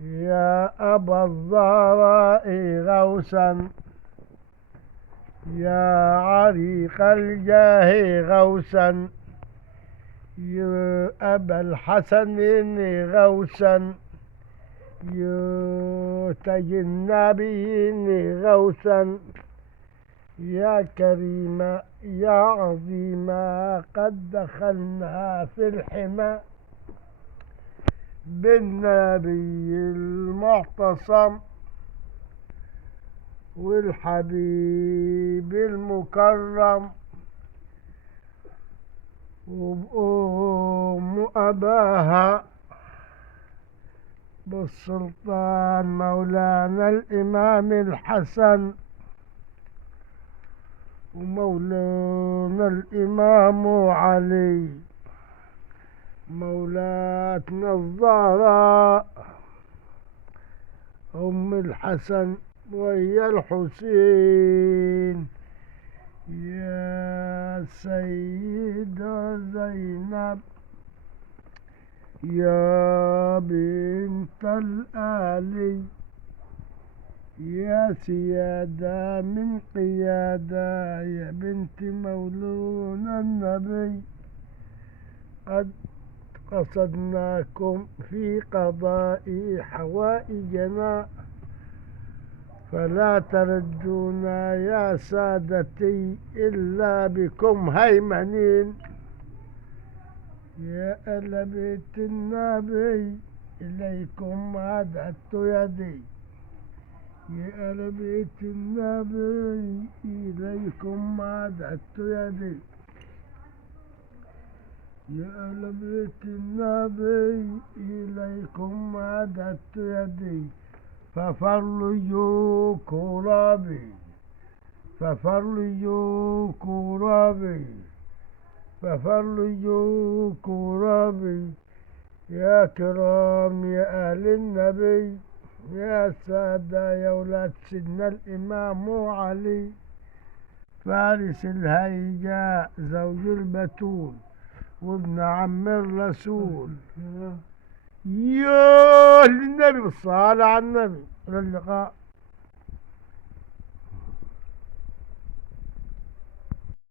يا أبا الزهراء غوثا، يا عريق الجاه غوثا، يا أبا الحسن غوثا، يا تاج النبيين غوثا، يا كريمة يا عظيمة قد دخلنا في الحمى بالنبي المعتصم والحبيب المكرم وبأم أباها بالسلطان مولانا الإمام الحسن ومولانا الإمام علي مولاتنا الزهراء أم الحسن وهي الحسين. يا سيدة زينب يا بنت الآلي، يا سيادة من قيادة، يا بنت مولونا النبي، قد قصدناكم في قضاء حوائجنا فلا تردونا يا سادتي إلا بكم هيمنين. يا أهل بيت النبي إليكم مددت يدي، يا أهل بيت النبي إليكم مددت يدي، يا أهل بيت النبي إليكم مددت يدي، ففرجوا كرابي، ففرجوا كرابي، ففرجوا كرابي. يا كرام يا أهل النبي، يا سادة يا ولاد سيدنا الإمام علي فارس الهيجاء زوج البتول وابن عم الرسول. يا للنبي بالصلاة على النبي. إلى اللقاء.